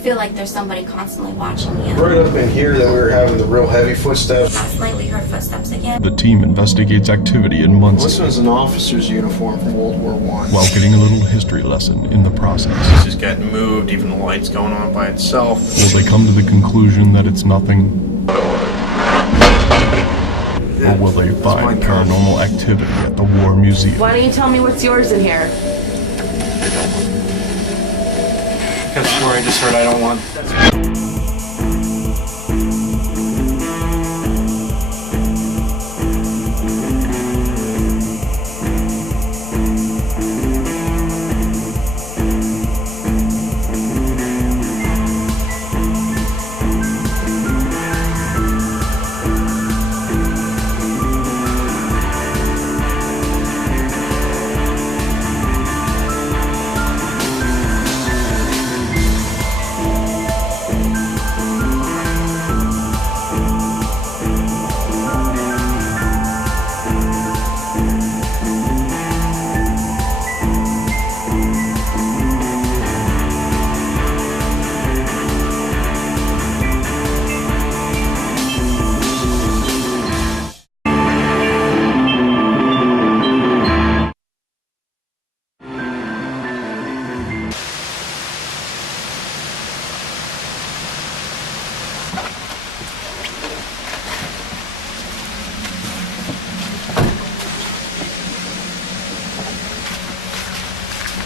feel like there's somebody constantly watching you. Right up in here that we were having the real heavy footsteps. Last night we heard footsteps again. The team investigates activity in Muncy. This was an officer's uniform from World War I. While getting a little history lesson in the process. It's just getting moved, even the light's going on by itself. Will they come to the conclusion that it's nothing? Or will they find paranormal activity at the War Museum? Why don't you tell me what's yours in here? Got the story I just heard I don't want.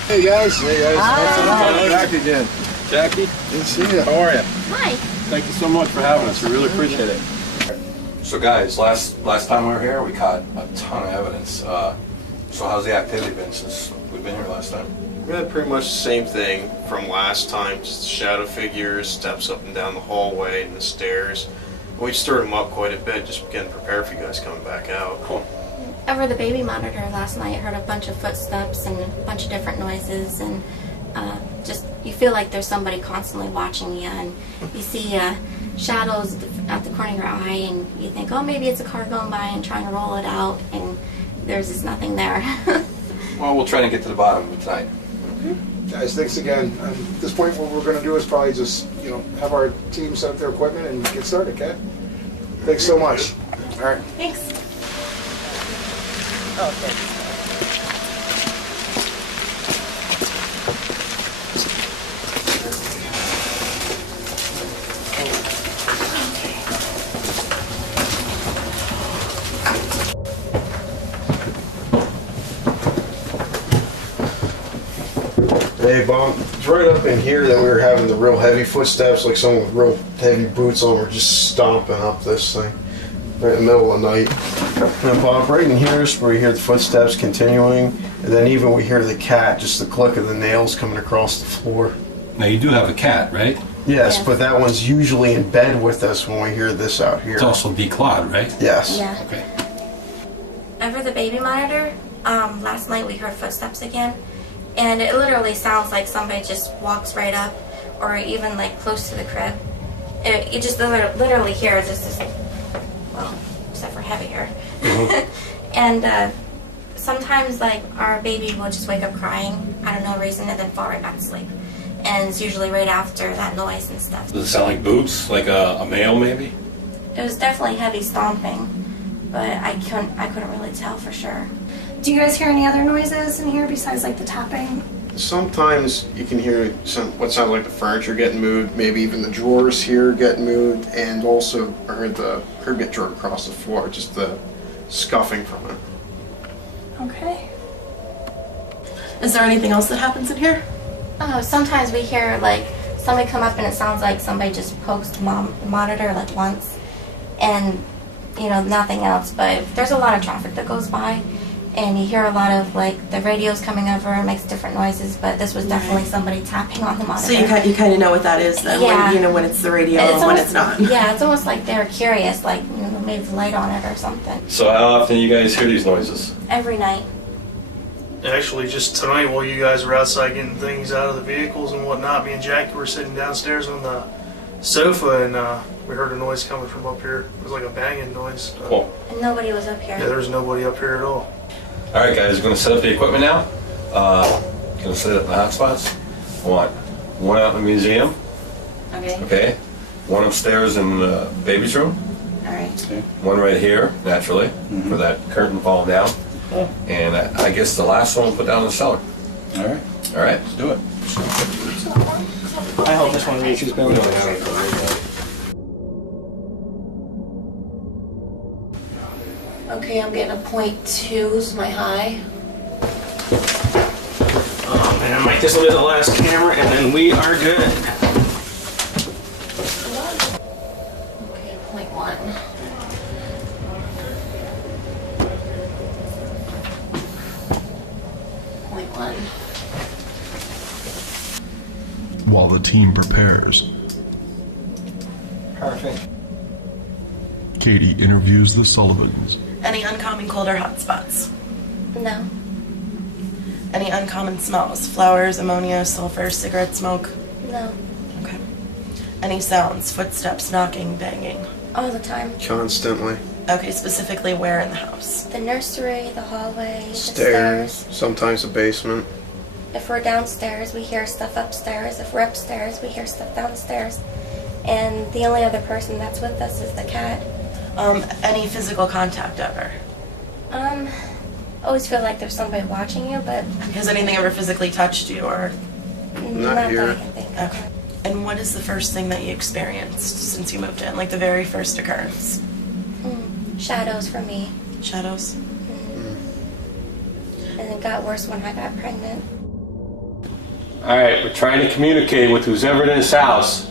Hey guys. Hey guys. Hi. Back again. Jackie, Good to see you. how are you? Hi. Thank you so much for having us. We really appreciate it. So guys, last time we were here, we caught a ton of evidence. So how's the activity been since we've been here last time? We had pretty much the same thing from last time, just shadow figures, steps up and down the hallway and the stairs. We stirred them up quite a bit, just getting prepared for you guys coming back out. Cool. Over the baby monitor last night, I heard a bunch of footsteps and a bunch of different noises, and just you feel like there's somebody constantly watching you, and you see shadows at the corner of your eye, and you think, oh, maybe it's a car going by and trying to roll it out, and there's just nothing there. Well, we'll try to get to the bottom of it tonight. Guys, thanks again. At this point, what we're going to do is probably just, have our team set up their equipment and get started, okay? Thanks so much. All right. Thanks. Hey, Bob, it's right up in here that we were having the real heavy footsteps, like someone with real heavy boots on were just stomping up this thing right in the middle of the night. And Bob, right in here is where you hear the footsteps continuing, and then even we hear the cat, just the click of the nails coming across the floor. Now you do have a cat, right? Yes, Yeah. but that one's usually in bed with us when we hear this out here. It's also declawed, right? Yes. Yeah. Okay. Over the baby monitor, last night we heard footsteps again, and it literally sounds like somebody just walks right up, or even like close to the crib. You just literally hear just this, well, except for heavy hair. And sometimes like our baby will just wake up crying out of no reason and then fall right back to sleep. And it's usually right after that noise and stuff. Does it sound like boots? Like a male, maybe? It was definitely heavy stomping, but I couldn't really tell for sure. Do you guys hear any other noises in here besides like the tapping? Sometimes you can hear what sounds like the furniture getting moved, maybe even the drawers here getting moved, and also I heard the curb get dragged across the floor, just the scuffing from it. Okay. Is there anything else that happens in here? Oh, sometimes we hear like somebody come up and it sounds like somebody just pokes the monitor like once, and nothing else. But there's a lot of traffic that goes by, and you hear a lot of like the radios coming over and makes different noises. But this was definitely somebody tapping on the monitor. So you kind of know what that is then, Yeah. when it's the radio and when it's not. Yeah, it's almost like they're curious, like maybe the light on it or something. So how often do you guys hear these noises? Every night. Actually, just tonight while you guys were outside getting things out of the vehicles and whatnot, me and Jackie were sitting downstairs on the sofa, and we heard a noise coming from up here. It was like a banging noise. Cool. And nobody was up here. Yeah, there was nobody up here at all. All right, guys, we're going to set up the equipment now. Going to set up the hotspots. I want one out in the museum, Okay. Okay. One upstairs in the baby's room. All right. One right here, naturally, for that curtain falling down. Oh. And I guess the last one we'll put down in the cellar. All right, All right. let's do it. I hope this one reaches We don't have it. Okay, I'm getting a 0.2 is my high. Oh man, Mike, this will be the last camera, and then we are good. Okay, 0.1. While the team prepares, Perfect. Katie interviews the Sullivans. Any uncommon cold or hot spots? No. Any uncommon smells? Flowers, ammonia, sulfur, cigarette smoke? No. Okay. Any sounds? Footsteps, knocking, banging? All the time. Constantly. Okay, specifically where in the house? The nursery, the hallway, the Stairs. stairs. Sometimes the basement. If we're downstairs, we hear stuff upstairs. If we're upstairs, we hear stuff downstairs. And the only other person that's with us is the cat. Any physical contact ever? Always feel like there's somebody watching you, but Has anything ever physically touched you or? not that here. I can think of. Okay. And what is the first thing that you experienced since you moved in? Like the very first occurrence? Shadows for me. Shadows? And it got worse when I got pregnant. All right, we're trying to communicate with who's ever in this house.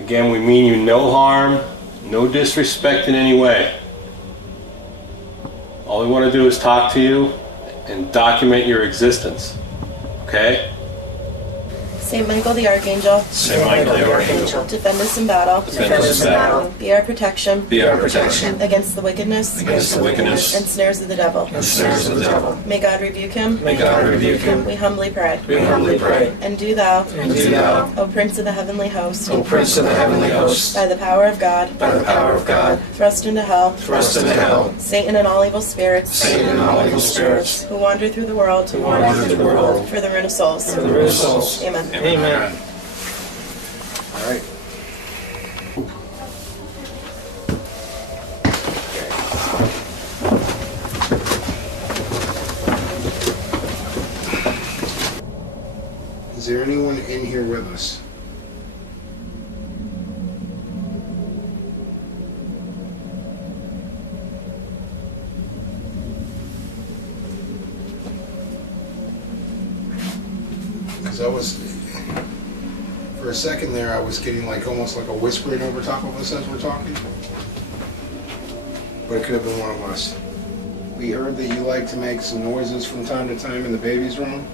Again, we mean you no harm, no disrespect in any way. All we want to do is talk to you and document your existence. Okay? Saint Michael the Archangel, Saint Michael the Archangel, defend us in battle. defend us in battle. Be our protection Be our protection against the wickedness against the wickedness and snares of the devil. and snares of the devil. May God rebuke him. May God rebuke him. We humbly pray. We humbly pray. And do thou, thou, O Prince of the heavenly host, O Prince of the heavenly host, by the power of God, by the power of God, thrust into hell thrust into hell Satan and all evil spirits Satan and all evil spirits who wander through the world who wander through the world for the ruin of souls. for the ruin of souls. Amen. Amen. All right. Is there anyone in here with us? Because I was, for a second there, I was getting like almost like a whispering over top of us as we're talking. But it could have been one of us. We heard that you like to make some noises from time to time in the baby's room.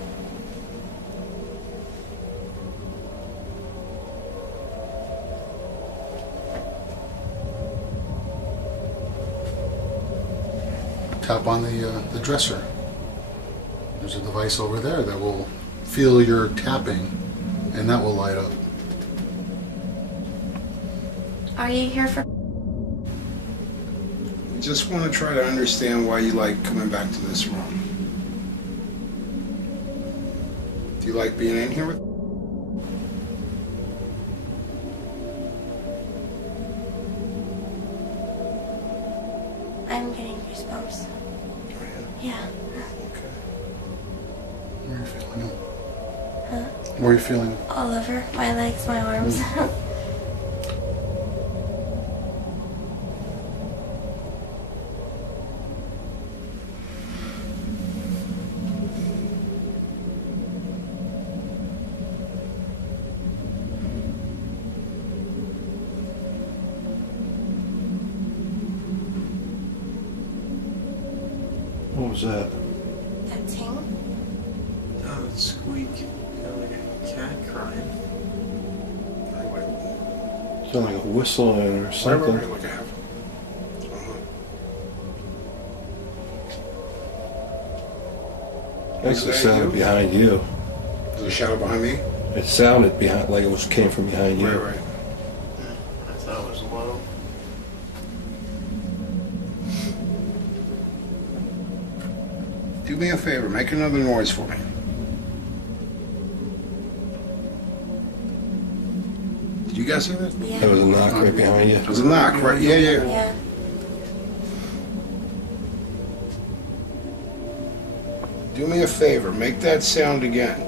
Tap on the dresser. There's a device over there that will feel your tapping, and that will light up. Are you here for? I just want to try to understand why you like coming back to this room. Do you like being in here with? I'm getting goosebumps. Yeah. Okay. Where are you feeling them? Huh? Where are you feeling them? All over my legs, my arms. What was that? That ting? Oh, it's squeak. Kind of like a cat crying. Sound like a whistle or something. Like I have. Actually, Is that sounded you? behind you. There's a shadow behind me. It sounded behind, like it came from behind you. Right. I thought it was low. Do me a favor. Make another noise for me. Did you guys hear that? Yeah. There was a knock right behind you. It was a knock, right? Yeah. Yeah. Do me a favor, make that sound again.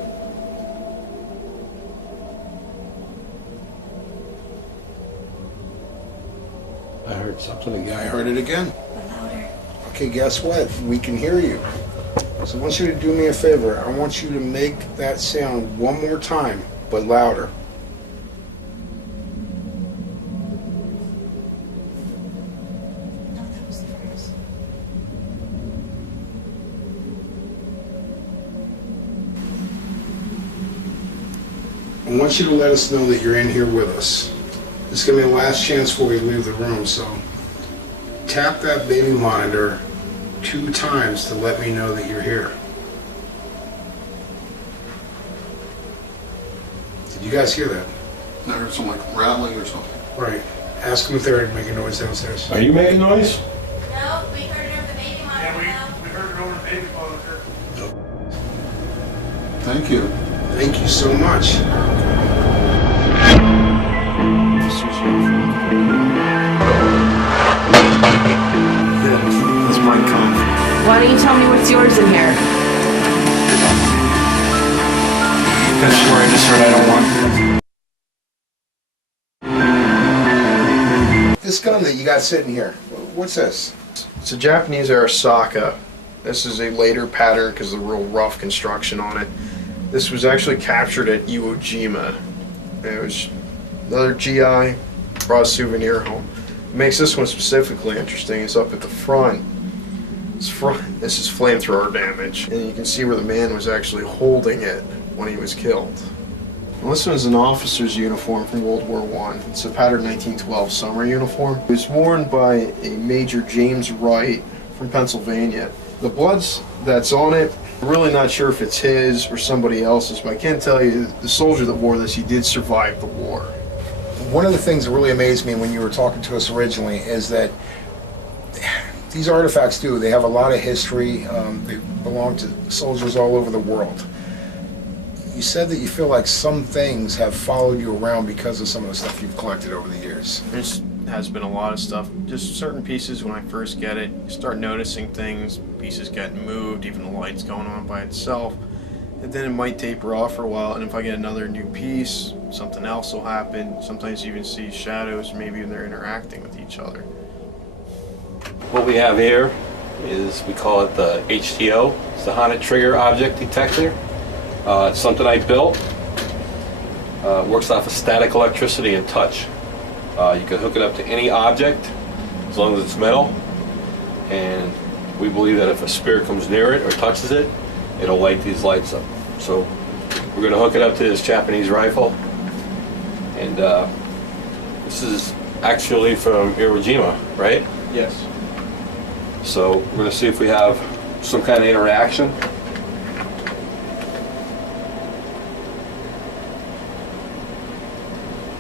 I heard something again. I heard it again. Louder. Okay, guess what? We can hear you. So I want you to do me a favor. I want you to make that sound one more time, but louder. No, that was the first. I want you to let us know that you're in here with us. This is going to be the last chance before we leave the room, so tap that baby monitor 2 times to let me know that you're here. Did you guys hear that? I heard some like rattling or something. Right. Ask them if they're making noise downstairs. Are you making noise? No, we heard it over the baby monitor. Yeah, we heard it over the baby monitor. Thank you. Thank you so much. That's my comment. Why don't you tell me what's yours in here? That's where I just heard I don't want. This gun that you got sitting here, what's this? It's a Japanese era Saka. This is a later pattern because of the real rough construction on it. This was actually captured at Iwo Jima. It was another GI, brought a souvenir home. What makes this one specifically interesting is up at the front. This is flamethrower damage, and you can see where the man was actually holding it when he was killed. Well, this one is an officer's uniform from World War I. It's a pattern 1912 summer uniform. It was worn by a Major James Wright from Pennsylvania. The bloods that's on it, I'm really not sure if it's his or somebody else's, but I can tell you the soldier that wore this, he did survive the war. One of the things that really amazed me when you were talking to us originally is that these artifacts they have a lot of history. They belong to soldiers all over the world. You said that you feel like some things have followed you around because of some of the stuff you've collected over the years. There has been a lot of stuff. Just certain pieces when I first get it, you start noticing things, pieces getting moved, even the light's going on by itself. And then it might taper off for a while, and if I get another new piece, something else will happen. Sometimes you even see shadows, maybe when they're interacting with each other. What we have here is, we call it the HTO. It's the Haunted Trigger Object Detector. It's something I built. Works off of static electricity and touch. You can hook it up to any object as long as it's metal, and we believe that if a spirit comes near it or touches it, it'll light these lights up. So we're going to hook it up to this Japanese rifle, and this is actually from Iwo Jima, right? Yes. So we're going to see if we have some kind of interaction.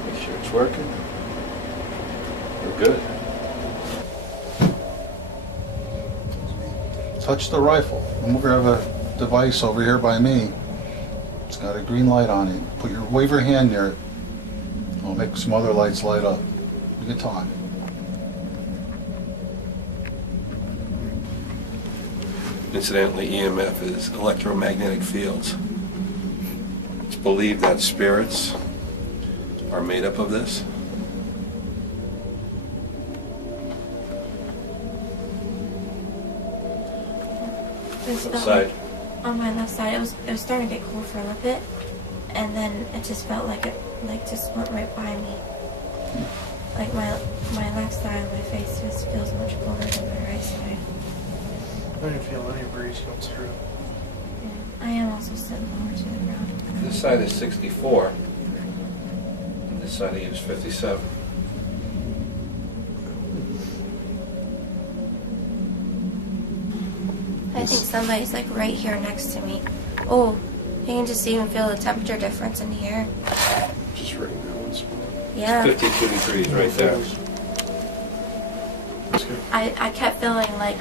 Make sure it's working. We're good. Touch the rifle. I'm going to have a device over here by me. It's got a green light on it. Wave your hand near it. I'll make some other lights light up. You can talk. Incidentally, EMF is electromagnetic fields. It's believed that spirits are made up of this. Side. On my left side, it was starting to get cold for a little bit, and then it just felt like it just went right by me. Like my left side of my face just feels much colder than my right side. I didn't feel any breeze comes through. Yeah. I am also sitting lower to the ground. This side is 64, and this side is 57. I think somebody's like right here next to me. Oh, you can just even feel the temperature difference in the air. Just right in that one spot. Yeah. 52 degrees right there. I kept feeling like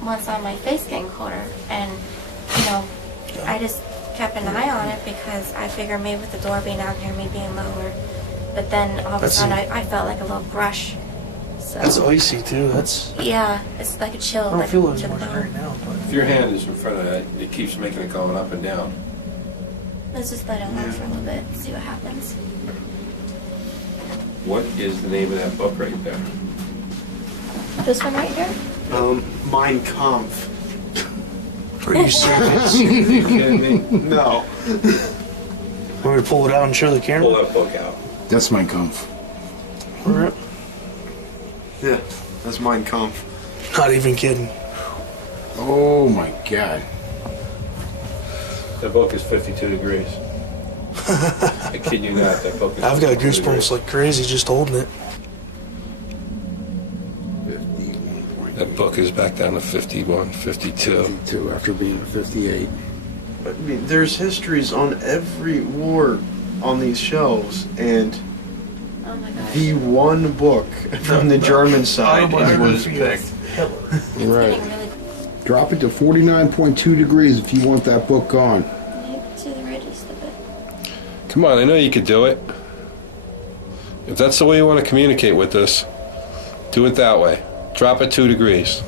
one side of my face getting colder, and I just kept an eye on it because I figured maybe with the door being out here, me being lower, it but then all of a That's sudden I felt like a little brush. So That's icy too. That's. yeah, it's like a chill. I don't like, feel it to as the much bone. right now, but. If your hand is in front of that, it keeps making it going up and down. Let's just let it alone for a little bit and see what happens. What is the name of that book right there? This one right here? Mein Kampf. Are you serious? Are you kidding me? No. Want me to pull it out and show the Pull camera? that book out. That's Mein Kampf. Alright. Yeah, that's Mein Kampf. Not even kidding. Oh my God. That book is 52 degrees. I kid you not, that book is I've got 52 goosebumps degrees. like crazy just holding it. That book is back down to 51, 52. 52 after being 58. I mean, there's histories on every war on these shelves, and Oh my gosh. the one book from the German side is what is picked. It's Right. getting really Drop it to 49.2 degrees if you want that book gone. to the right just a bit. Come on, I know you could do it. If that's the way you want to communicate with us, do it that way. Drop it 2 degrees.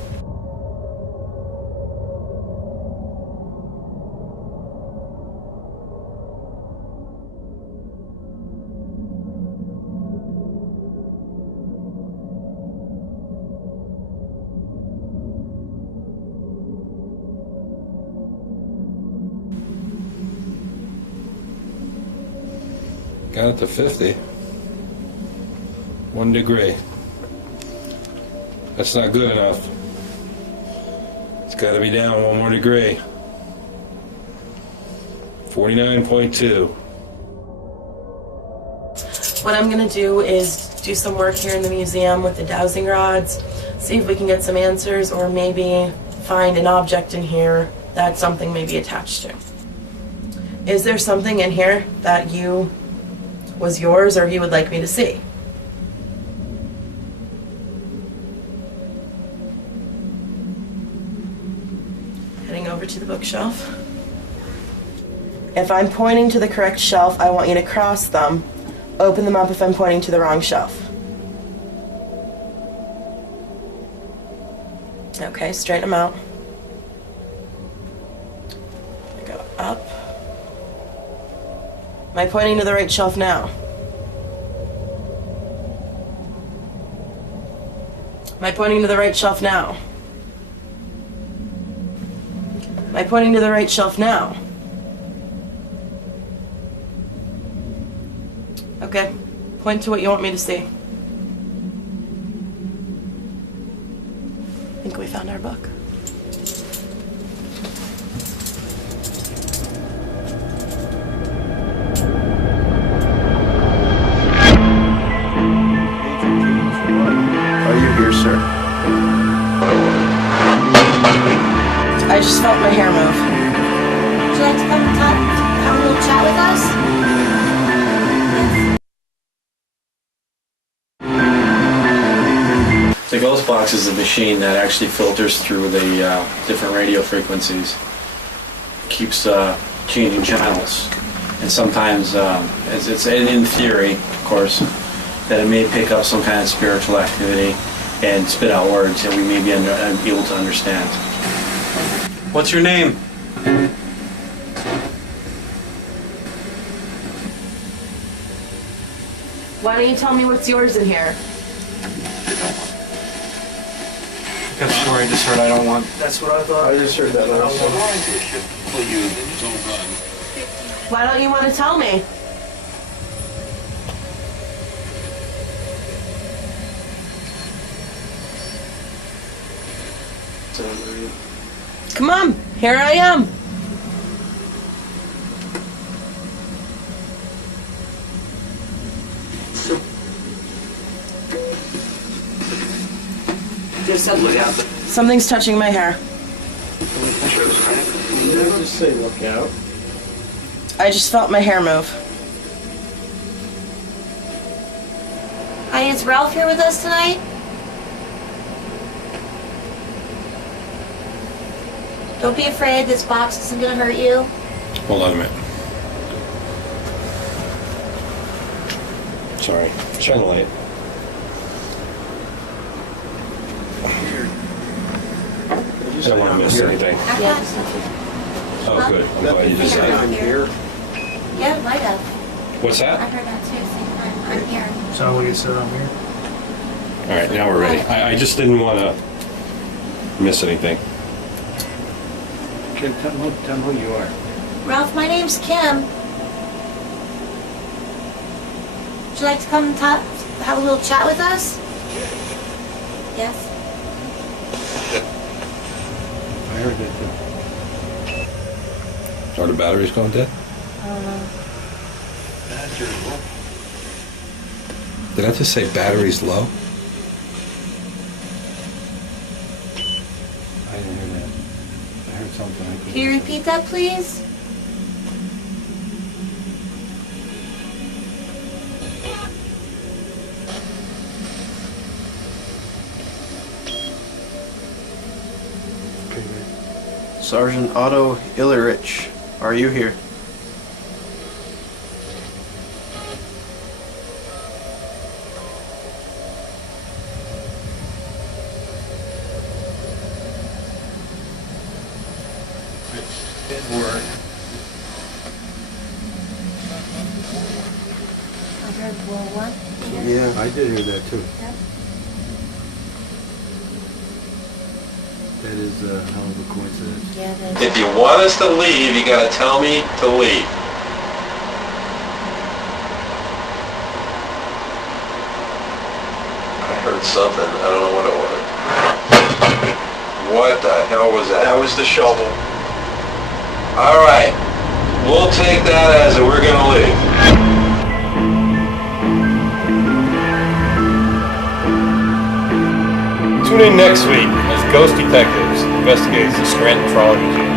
Got it to 50. 1 degree. That's not good enough. It's got to be down 1 more degree. 49.2. What I'm gonna do is do some work here in the museum with the dowsing rods, see if we can get some answers, or maybe find an object in here that something may be attached to. Is there something in here that was yours or you would like me to see? Heading over to the bookshelf. If I'm pointing to the correct shelf, I want you to cross them. Open them up if I'm pointing to the wrong shelf. Okay, straighten them out. Go up. Am I pointing to the right shelf now? Am I pointing to the right shelf now? Am I pointing to the right shelf now? Okay, point to what you want me to see. I think we found our book. Are you here, sir? I just felt my hair move. Would you like to come talk, have a little chat with us? The ghost box is a machine that actually filters through the different radio frequencies, keeps changing channels, and sometimes it's in theory, of course, that it may pick up some kind of spiritual activity and spit out words that we may be able to understand. What's your name? Why don't you tell me what's yours in here? Got a story I just heard I don't want. That's what I thought. I just heard that last time. Why don't you want to tell me? Come on, here I am. Something's touching my hair. Just say look out. I just felt my hair move. Hi, is Ralph here with us tonight? Don't be afraid, this box isn't gonna hurt you. Hold on a minute. Sorry. Shine the light. I don't want to miss anything. Oh, good. I'm glad you just said it. Yeah, might have. What's I that? heard that too. Same time. I'm here. Sound like it said I'm here. All right, now we're ready. I just didn't want to miss anything. Kim, tell them who you are. Ralph, my name's Kim. Would you like to come and have a little chat with us? Yes. I heard that too. Are the batteries going dead? I don't know. Did I just say batteries low? I didn't hear that. I heard something. Can you repeat that, please? Sergeant Otto Illerich, are you here? I heard well, what? Yeah. I did hear that too. Yep. That is a hell of a coincidence. Yeah, that's If you want us to leave, you got to tell me to leave. I heard something. I don't know what it was. What the hell was that? That was the shovel. All right. We'll take that as we're going to leave. Tune in next week as Ghost Detectives investigates the Scranton Trolley Museum.